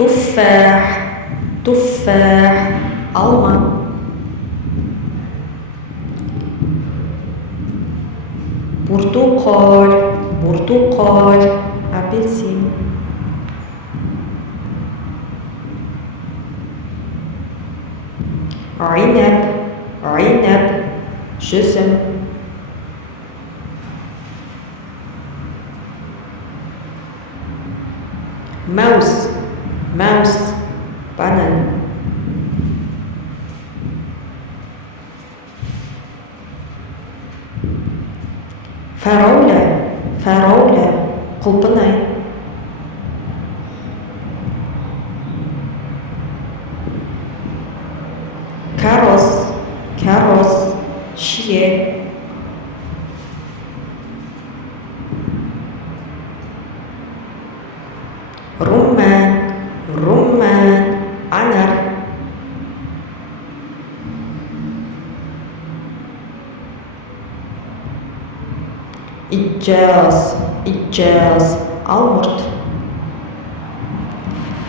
تفاح تفاح alma. برتقال برتقال apelsin. عنب عنب جزم. موز موز banana. فراولة فراولة قلبنا. كاروس كاروس شيء. رمان رمان عنب. إجاز إجاز المرت.